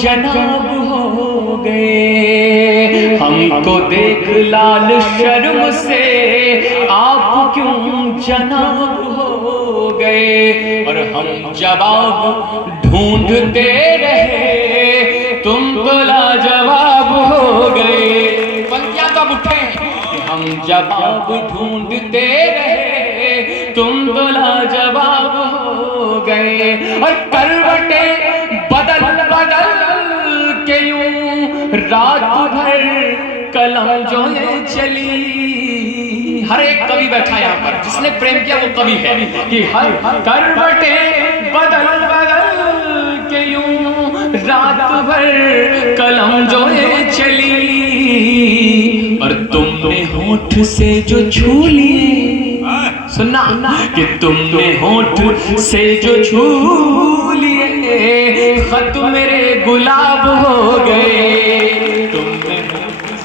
जनाब हो गए, हमको देख लाल शर्म से आप क्यों जनाब हो गए। और हम जवाब ढूंढते रहे, तुम तो लाजवाब हो गए। पंक्तियां तो अब उठे, हम जवाब ढूंढते रहे, तुम तो लाजवाब हो गए। और करवटे बदल बदल के यूं रात भर कलम जो ये चली। हर एक कवि बैठा यहाँ पर, जिसने प्रेम किया वो कवि है कि हर करवटे बदल बदल के यूं रात भर कलम जो ये चली। और तुमने होठ से जो छू लिए, सुनना कि तुमने होठ से जो छू लिए, खत मेरे गुलाब हो गए। तुमने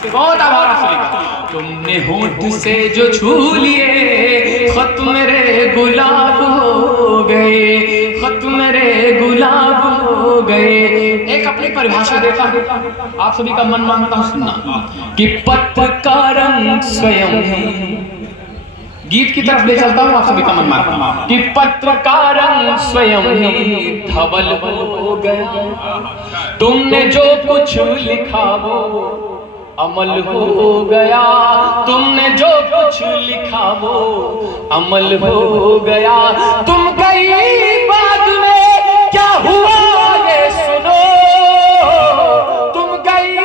बहुत आभार सुनेगा, तुमने होठ से जो छू लिए, खत मेरे गुलाब हो गए, खत मेरे गुलाब हो गए। एक अपनी परिभाषा देता हूं, आप सभी का मन मांगता हूं सुनना कि पत्र का रंग स्वयं है। गीत की तरफ ले चलता हूं, आप सभी का मन मांगता हूं कि पत्र का रंग स्वयं ही धवल हो गया। तुमने जो कुछ लिखा वो अमल हो गया, तुमने जो कुछ लिखा वो अमल हो गया। तुम गई बाद में क्या हुआ ये सुनो, तुम गई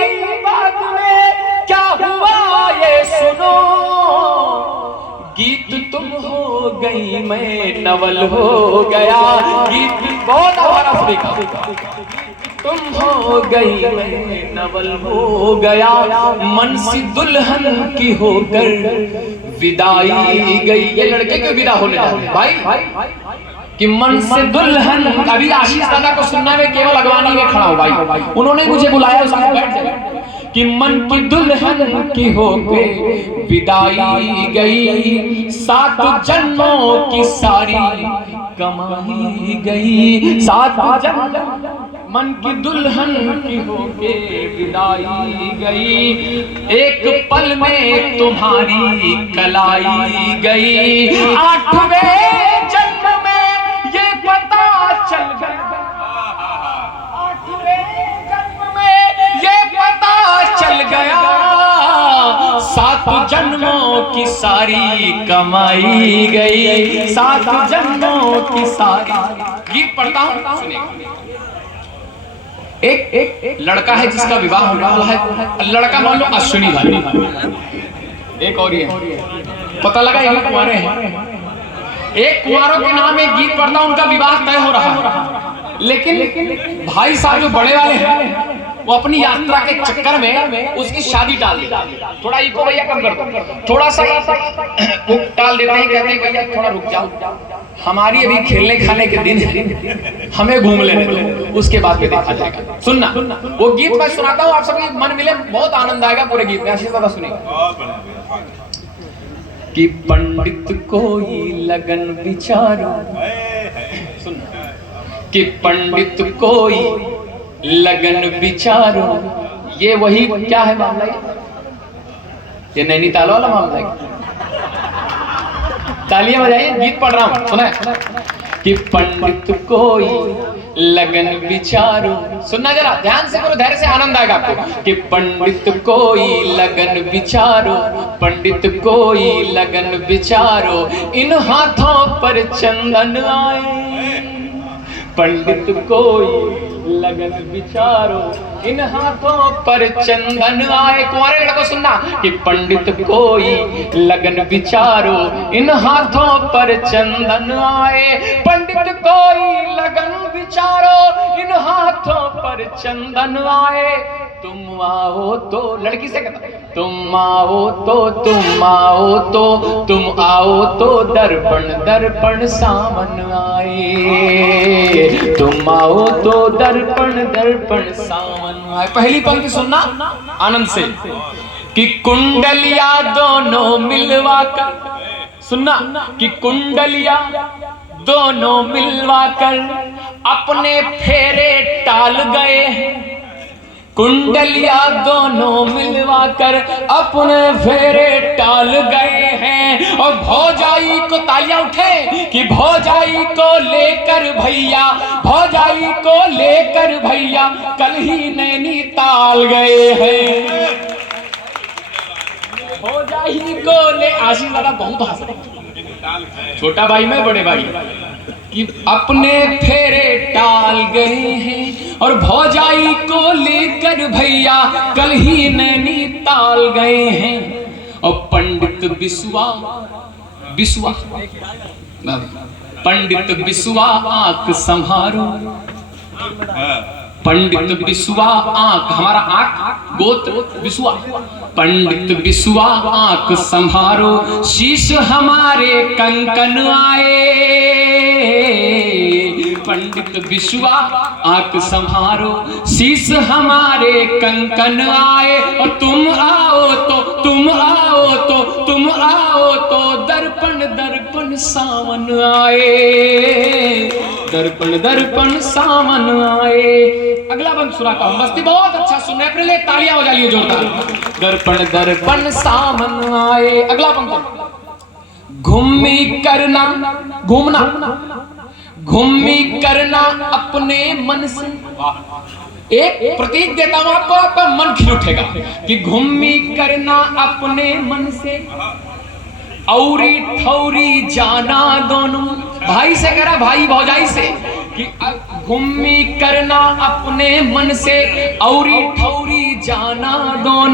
बाद में क्या हुआ ये सुनो। गीत तुम हो गई मैं नवल हो गया। गीत बहुत आवारा सुनेगा, तुम हो गई मैं नवल हो गया। मन सी दुल्हन की होकर विदाई गई। ये लड़के के विदा होने जा रहे भाई कि मन से दुल्हन। अभी आशीष दादा को सुनना में केवल अगवानी में खड़ा हो भाई, उन्होंने मुझे बुलाया, उसमें बैठ जाए कि मन की दुल्हन की होके विदाई गई। 7 जन्मों की सारी कमाई गई। 7 जन्म मन की दुल्हन की होके विदाई गई। एक पल में तुम्हारी कलाई गई। 8वें जन्म में ये पता चल गया, 8वें जन्म में ये पता चल गया। 7 जन्मों की सारी कमाई गई। 7 जन्मों की सारी। गीत पढ़ता हूं, सुनिए। एक लड़का है जिसका विवाह होने वाला है। लड़का मान लो अश्विनी भाई, एक और ही है, पता लगा ये कुंवारे हैं। एक कुंवारों के नाम एक गीत पढ़ता, उनका विवाह तय हो रहा है, लेकिन भाई साहब जो बड़े वाले हैं वो अपनी यात्रा के चक्कर में उसकी शादी टाल देते। थोड़ा इको भैया कम कर दो, थोड़ा सा वो टाल देते हैं, कहते हैं भैया थोड़ा रुक जाओ, हमारी अभी खेलने खाने के दिन है, हमें घूम लेने दो, उसके बाद में देखा जाएगा। सुनना, वो गीत मैं सुनाता हूँ, आप सभी मन मिले, बहुत आनंद आएगा पूरे गीत में। आशीष दादा सुनिए कि पंडित कोई लगन विचारो, सुनना कि पंडित कोई लगन विचारो। ये वही क्या है मामला, ये नैनीताल वाला मामला है। तालियां बजाइए, गीत पढ़ रहा हूं, सुना कि पंडित कोई लगन विचारो। सुनना जरा ध्यान से, करो धैर्य से, आनंद आएगा आपको। कि पंडित कोई लगन विचारो, पंडित कोई लगन विचारो, इन हाथों पर चंदन आए। पंडित कोई लगन विचारो, इन हाथों पर चंदन आए। कुंवारे लड़कों सुनना कि पंडित कोई लगन विचारो, इन हाथों पर चंदन आए। पंडित कोई लगन विचारो, इन हाथों पर चंदन आए। तुम आओ तो, लड़की से कहता, तुम आओ तो, तुम आओ तो, तुम आओ तो दर्पण दर्पण सामन आए। तुम आओ तो दर्पण दर्पण सामन आए। पहली पंक्ति सुनना आनंद से कि कुंडलिया दोनों मिलवाकर, सुनना कि कुंडलिया दोनों मिलवाकर अपने फेरे टाल गए। कुंडलिया दोनों मिलवा कर अपने फेरे टाल गए हैं। और भौजाई को तालियां उठे कि भौजाई को लेकर भैया, भौजाई को लेकर भैया कल ही नैनीताल गए हैं। भौजाई को ले, आशीष दादा बहुत हंस रहे, छोटा भाई में बड़े भाई, कि अपने फेरे टाल गए हैं और भौजाई को लेकर भैया कल ही नैनीताल गए हैं। और पंडित बिस्वा बिस्वा पंडित बिस्वा आंख संभारो, पंडित बिस्वा आंख, हमारा आंख गोत्र बिस्वा, पंडित बिस्वा आंख संभारो, शीश हमारे कंकन आए। पंडित बिस्वा आंख संभारो, शीश हमारे कंकन आए। और तुम आओ तो, तुम आओ तो, तुम आओ तो दर्पण दर्पण सावन आए, दर्पण दर्पण सावन आए। अगला बंद सुनाता हूं, मस्ती बहुत अच्छा सुन रहे, अपने लिए तालियां बजा लिए जोरदार। दर्पण दर्पण सावन आए। अगला बंद, घूमी करना, घूमना, घूमी करना अपने मन से। एक प्रतीक देता हूं आपको, आपका मन खिल उठेगा कि घूमी करना अपने मन से, औरी ठौरी जाना दोनों। भाई से करा, भाई भौजाई से, कि घूमी करना अपने मन से, औरी ठौरी जाना दोनों।